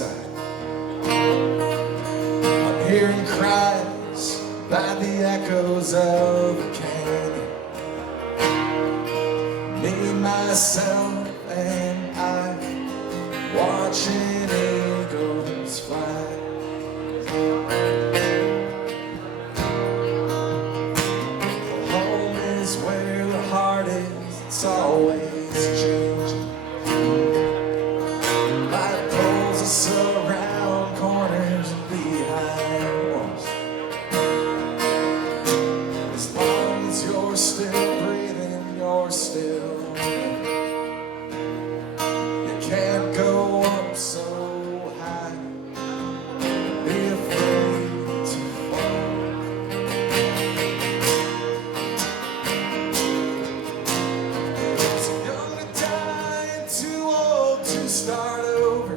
outside. I'm hearing cries by the echoes of the canyon. Me, myself, and I, watching eagles fly. Home is where the heart is, it's always changing. Light poles that surround corners and behind walls. As long as you're still breathing, you're still living. You can't go up so high, be afraid to fall. Too young to die and too old to start over.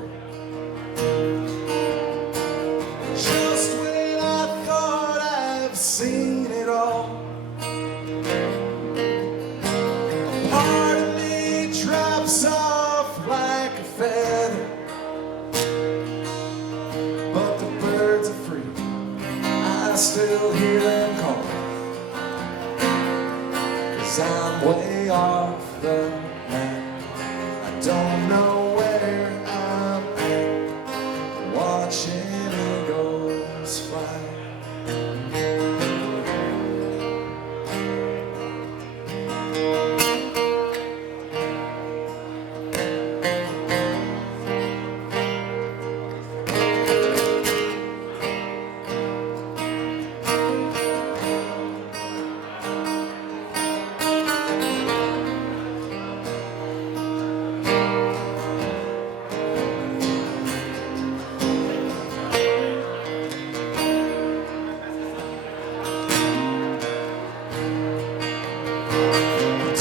Just when I thought I've seen it all, a part of me drops off like a feather. But the birds are free, I still hear them call. 'Cause I'm way off the map, I don't know where I'm at, watching eagles fly.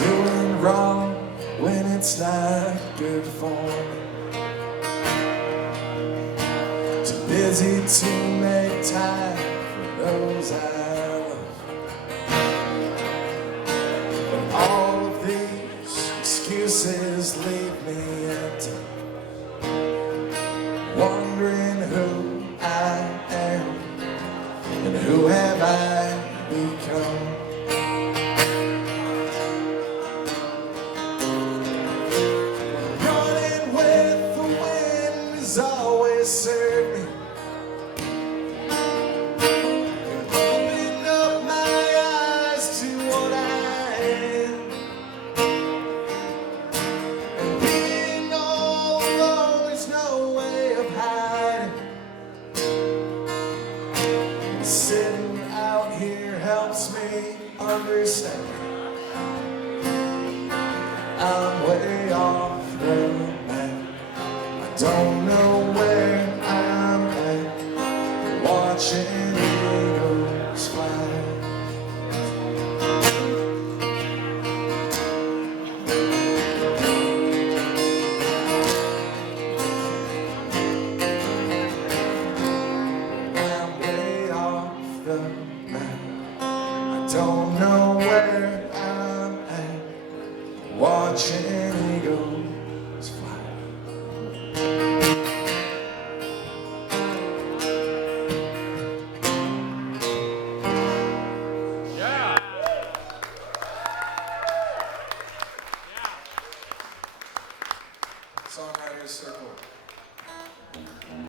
Doing wrong when it's not good form. Too busy to make time for those I love. But all of these excuses leave me empty, wondering who I am and who have I become. Running with the wind has always served me. It opened up my eyes to what I am. And being all alone, there's no way of hiding. Sitting out here helps me understand. I'm way off the map, I don't know where I'm at, watching eagles fly. I'm way off the map, I don't know where I'm at, watching